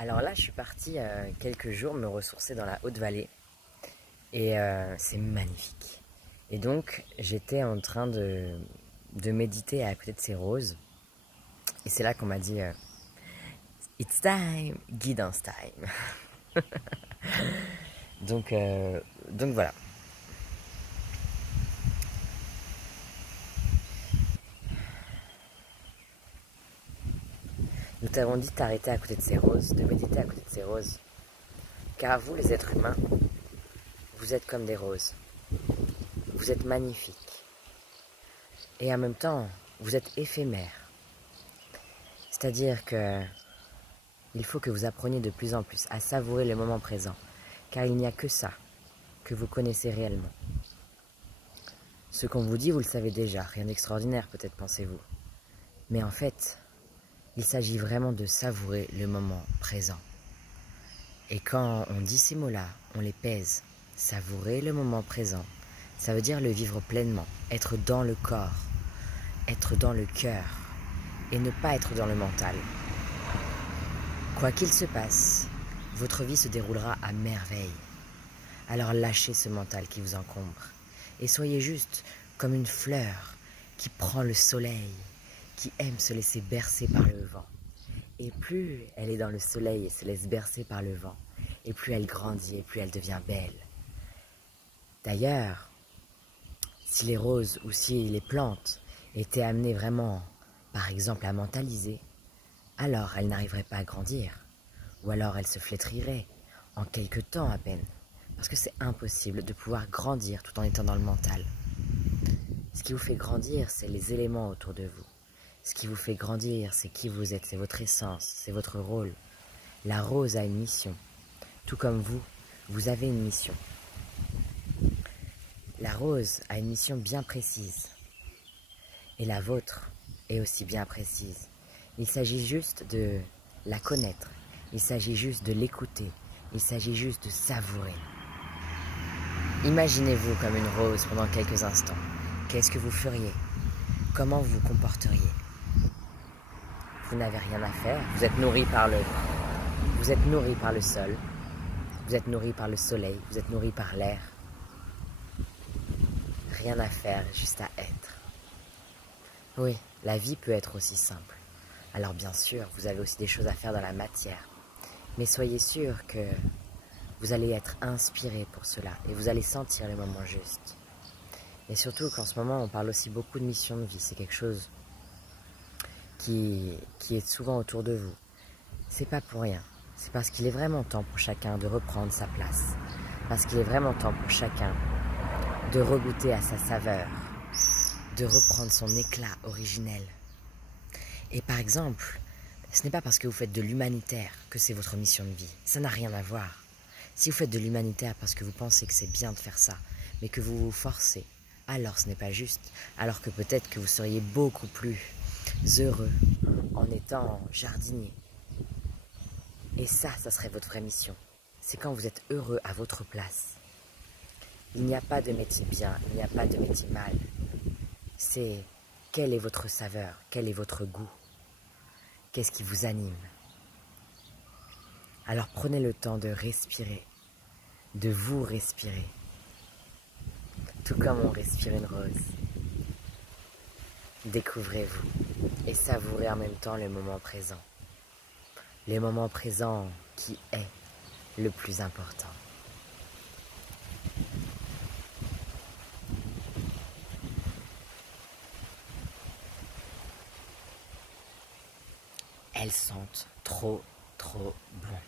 Alors là, je suis parti quelques jours me ressourcer dans la Haute-Vallée et c'est magnifique. Et donc, j'étais en train de méditer à côté de ces roses et c'est là qu'on m'a dit It's time, guidance time. donc, donc voilà. Nous t'avons dit de t'arrêter à côté de ces roses, de méditer à côté de ces roses. Car vous, les êtres humains, vous êtes comme des roses. Vous êtes magnifiques. Et en même temps, vous êtes éphémères. C'est-à-dire que il faut que vous appreniez de plus en plus à savourer le moment présent, car il n'y a que ça que vous connaissez réellement. Ce qu'on vous dit, vous le savez déjà, rien d'extraordinaire peut-être pensez-vous. Mais en fait, il s'agit vraiment de savourer le moment présent. Et quand on dit ces mots-là, on les pèse. Savourer le moment présent, ça veut dire le vivre pleinement, être dans le corps, être dans le cœur, et ne pas être dans le mental. Quoi qu'il se passe, votre vie se déroulera à merveille. Alors lâchez ce mental qui vous encombre, et soyez juste comme une fleur qui prend le soleil, qui aime se laisser bercer par le vent. Et plus elle est dans le soleil et se laisse bercer par le vent, et plus elle grandit et plus elle devient belle. D'ailleurs, si les roses ou si les plantes étaient amenées vraiment, par exemple, à mentaliser, alors elles n'arriveraient pas à grandir, ou alors elles se flétriraient en quelque temps à peine, parce que c'est impossible de pouvoir grandir tout en étant dans le mental. Ce qui vous fait grandir, c'est les éléments autour de vous. Ce qui vous fait grandir, c'est qui vous êtes, c'est votre essence, c'est votre rôle. La rose a une mission, tout comme vous, vous avez une mission. La rose a une mission bien précise, et la vôtre est aussi bien précise. Il s'agit juste de la connaître, il s'agit juste de l'écouter, il s'agit juste de savourer. Imaginez-vous comme une rose pendant quelques instants. Qu'est-ce que vous feriez? Comment vous vous comporteriez? Vous n'avez rien à faire, vous êtes nourri par le sol, vous êtes nourri par le soleil, vous êtes nourri par l'air. Rien à faire, juste à être. Oui, la vie peut être aussi simple. Alors bien sûr, vous avez aussi des choses à faire dans la matière. Mais soyez sûr que vous allez être inspiré pour cela et vous allez sentir le moment juste. Et surtout qu'en ce moment, on parle aussi beaucoup de mission de vie. C'est quelque chose qui est souvent autour de vous. C'est pas pour rien. C'est parce qu'il est vraiment temps pour chacun de reprendre sa place. Parce qu'il est vraiment temps pour chacun de regoûter à sa saveur, de reprendre son éclat originel. Et par exemple, ce n'est pas parce que vous faites de l'humanitaire que c'est votre mission de vie. Ça n'a rien à voir. Si vous faites de l'humanitaire parce que vous pensez que c'est bien de faire ça, mais que vous vous forcez, alors ce n'est pas juste. Alors que peut-être que vous seriez beaucoup plus heureux en étant jardinier. Et ça serait votre vraie mission. C'est quand vous êtes heureux à votre place. Il n'y a pas de métier bien, il n'y a pas de métier mal. C'est quelle est votre saveur, quel est votre goût, qu'est-ce qui vous anime. Alors prenez le temps de respirer, de vous respirer, tout comme on respire une rose. Découvrez-vous et savourez en même temps le moment présent. Le moment présent qui est le plus important. Elles sentent trop bon.